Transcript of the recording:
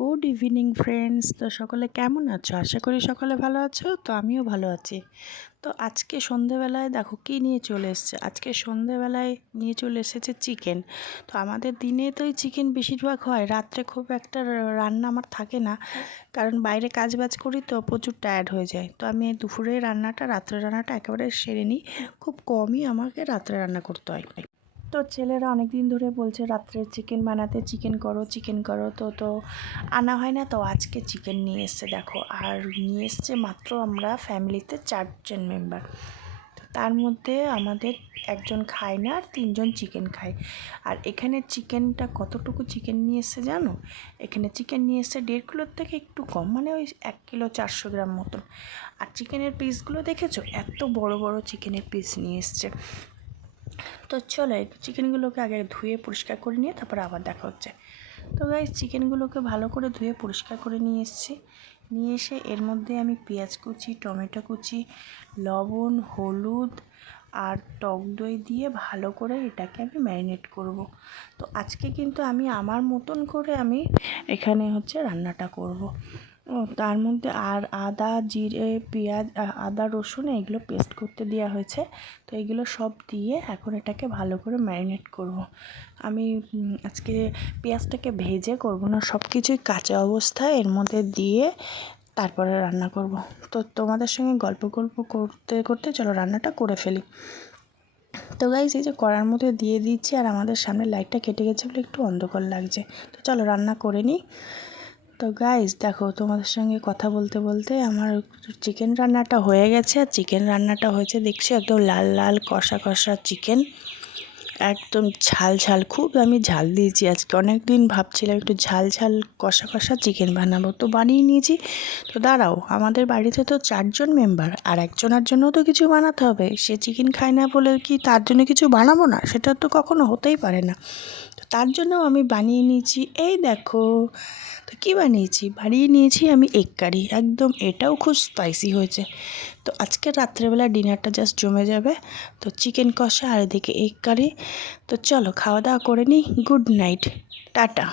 Good evening friends. তো সকলে কেমন আছো? আশা করি সকলে ভালো আছো। তো আমিও ভালো আছি। তো আজকে সন্ধেবেলায় দেখো কি নিয়ে চলে এসেছে। আজকে সন্ধেবেলায় নিয়ে চলে এসেছে চিকেন। তো আমাদের দিনে তো এই চিকেন বেশিরভাগ হয়, রাত্রে খুব একটা রান্না আমার থাকে না, কারণ বাইরে কাজ বাজ করি তো প্রচুর টায়ার্ড হয়ে যায়। তো আমি দুপুরে রান্নাটা, রাত্রে রান্নাটা একেবারে সেরে নিই। খুব কমই আমাকে রাত্রে রান্না করতে হয়। তো ছেলেরা অনেক দিন ধরে বলছে রাত্রে চিকেন বানাতে, চিকেন করো চিকেন করো, তো আনা হয় না। তো আজকে চিকেন নিয়ে এসছে দেখো, আর নিয়ে এসছে মাত্র আমরা ফ্যামিলিতে 4জন মেম্বার। তার মধ্যে আমাদের একজন খায় না আর 3জন চিকেন খায়। আর এখানে চিকেনটা কতটুকু চিকেন নিয়ে এসছে জানো? এখানে চিকেন নিয়ে এসছে 1.5 কিলোর থেকে একটু কম, মানে ওই 1 কিলো 400 গ্রাম মতন। আর চিকেনের পিসগুলো দেখেছো, এত বড় বড় চিকেনের পিস নিয়ে এসছে। তো চলো এই চিকেনগুলোকে আগে ধুয়ে পরিষ্কার করে নিয়ে তারপর আবার দেখা হচ্ছে। তো গাইস, চিকেনগুলোকে ভালো করে ধুয়ে পরিষ্কার করে নিয়ে এসেছি। নিয়ে এসে এর মধ্যে আমি পেঁয়াজ কুচি, টমেটো কুচি, লবণ, হলুদ আর টক দই দিয়ে ভালো করে এটাকে আমি ম্যারিনেট করব। তো আজকে কিন্তু আমি আমার মতন করে আমি এখানে রান্নাটা করব। তার মধ্যে আর আদা, জিরে, পেঁয়াজ, আদা, রসুন এগুলো পেস্ট করতে দেওয়া হয়েছে। তো এগুলো সব দিয়ে এখন এটাকে ভালো করে ম্যারিনেট করব। আমি আজকে পেঁয়াজটাকে ভেজে করব না, সব কিছুই কাঁচা অবস্থায় এর মধ্যে দিয়ে তারপরে রান্না করব। তো তোমাদের সঙ্গে গল্প করতে করতে চলো রান্নাটা করে ফেলি। তো গাইস, এই যে কড়ার মধ্যে দিয়ে দিচ্ছি, আর আমাদের সামনে লাইটটা কেটে গেছে বলে একটু অন্ধকার লাগছে। তো চলো রান্না করে নিই। তো গাইস দেখো, তোমাদের সঙ্গে কথা বলতে বলতে আমার চিকেন রান্নাটা হয়ে গেছে। আর চিকেন রান্নাটা হয়েছে দেখছি একদম লাল লাল কষা কষা চিকেন, একদম ঝাল ঝাল। খুব আমি ঝাল দিয়েছি আজকে। অনেক দিন ভাবছিলাম একটু ঝাল ঝাল কষা কষা চিকেন বানাবো, তো বানিয়ে নিয়েছি। তো দাঁড়াও, আমাদের বাড়িতে তো 4জন মেম্বার, আর একজনের জন্যও তো কিছু বানাতে হবে। সে চিকেন খায় না বলে কি তার জন্য কিছু বানাবো না? সেটা তো কখনো হতেই পারে না। তো তার জন্যও আমি বানিয়ে নিয়েছি, এই দেখো। তো কী বানিয়েছি? বানিয়ে নিয়েছি আমি এগ কারি। একদম এটাও খুব স্পাইসি হয়েছে। তো আজকে রাত্রেবেলা ডিনারটা জাস্ট জমে যাবে। তো চিকেন কষা আর এদিকে এগ কারি। তো চলো খাওয়া দাওয়া করে নিই। Good night, tata.